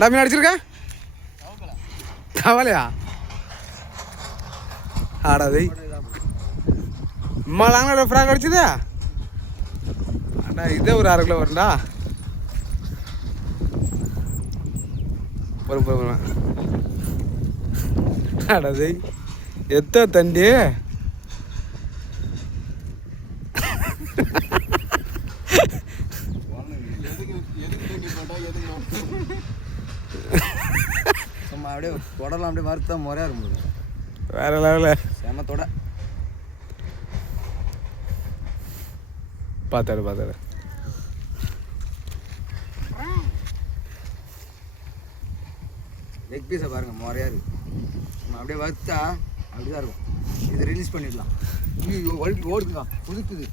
மீன் அடிச்சிருக்க கவலையா ஆடாது இம்மாலாங்க ஃப்ராக் அடிச்சதா அண்ணா இதே ஒரு 1/2 கிலோ வரும்டா பொறும் ஆடாது எத்த தண்டி அப்படியே தொடலாம் அப்படியே வறுத்தா முறையா இருக்கும் வேற லெவலில் செம தொட பார்த்தாரு லெக் பீஸை பாருங்க முறையா இருக்கு நம்ம அப்படியே வறுத்தா அப்படிதான் இருக்கும் இதை ரிலீஸ் பண்ணிடலாம் ஐயோ வழுக்கி ஓடுதுங்க புதுக்குது